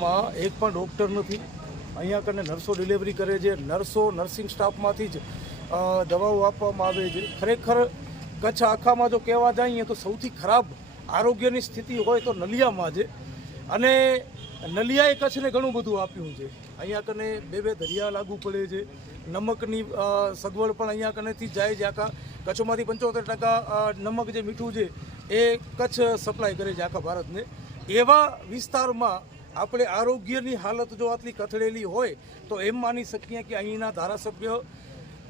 હોસ્પિટલમાં એક પણ ડૉક્ટર નથી. અહીંયા કને નર્સો ડિલિવરી કરે છે. નર્સો નર્સિંગ સ્ટાફમાંથી જ દવાઓ આપવામાં આવે છે. ખરેખર કચ્છ આખામાં જો કહેવા જઈએ તો સૌથી ખરાબ આરોગ્યની સ્થિતિ હોય તો નલિયામાં છે. અને નલિયાએ કચ્છને ઘણું બધું આપ્યું છે. અહીંયા કને બે બે દરિયા લાગુ પડે છે. નમકની સગવડ પણ અહીંયા કનેથી જાય છે. આખા કચ્છમાંથી પંચોતેર ટકા નમક જે મીઠું છે એ કચ્છ સપ્લાય કરે છે આખા ભારતને. એવા વિસ્તારમાં આપણે આરોગ્યની હાલત જો આટલી કથળેલી હોય, તો એમ માની શકીએ કે અહીંના ધારાસભ્ય,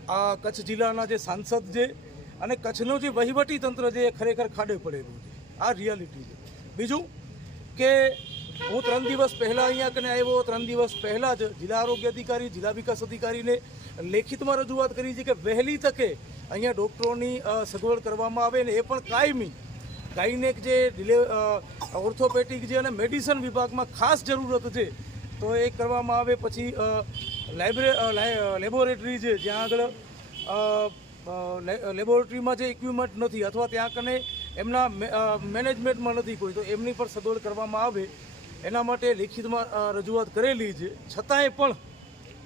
આ કચ્છ જિલ્લાના જે સાંસદ છે અને કચ્છનું જે વહીવટી તંત્ર છે એ ખરેખર ખાડે પડેલું છે. આ રિયાલિટી છે. બીજું કે હું ત્રણ દિવસ પહેલાં અહીંયા કને આવ્યો, ત્રણ દિવસ પહેલાં જ જિલ્લા આરોગ્ય અધિકારી, જિલ્લા વિકાસ અધિકારીને લેખિતમાં રજૂઆત કરી છે કે વહેલી તકે અહીંયા ડૉક્ટરોની સગવડ કરવામાં આવે ને એ પણ કાયમી ગાયનેક જે ડિલે ઓર્થોપેટિક જે અને મેડિસન વિભાગમાં ખાસ જરૂરત છે, તો એ કરવામાં આવે પછી લાઇબ્રે લાઇ- લેબોરેટરી છે, જ્યાં આગળ લેબોરેટરીમાં જે ઇક્વિપમેન્ટ નથી અથવા ત્યાં કને એમના મેનેજમેન્ટમાં નથી કોઈ, તો એમની પણ સગવડ કરવામાં આવે. એના માટે લેખિતમાં રજૂઆત કરેલી છે. છતાંય પણ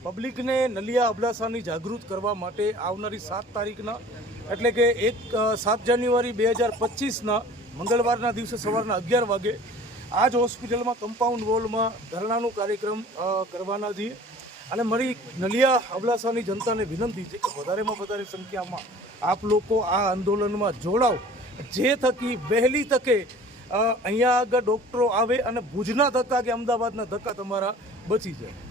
પબ્લિકને નલિયા અબડાસાની જાગૃત કરવા માટે આવનારી સાત તારીખના એટલે કે એક સાત જાન્યુઆરી બે હજાર પચીસના મંગળવારના દિવસે સવારના અગિયાર વાગે આ જ હોસ્પિટલમાં કમ્પાઉન્ડ વોલમાં ધરણાનો કાર્યક્રમ કરવાના છીએ. અને મારી નલિયા અબડાસાની જનતાને વિનંતી છે કે વધારેમાં વધારે સંખ્યામાં આપ લોકો આ આંદોલનમાં જોડાઓ. જે થકી વહેલી તકે અહીંયા આગળ ડૉક્ટરો આવે અને ભુજના ધક્કા કે અમદાવાદના ધક્કા તમારા બચી જાય.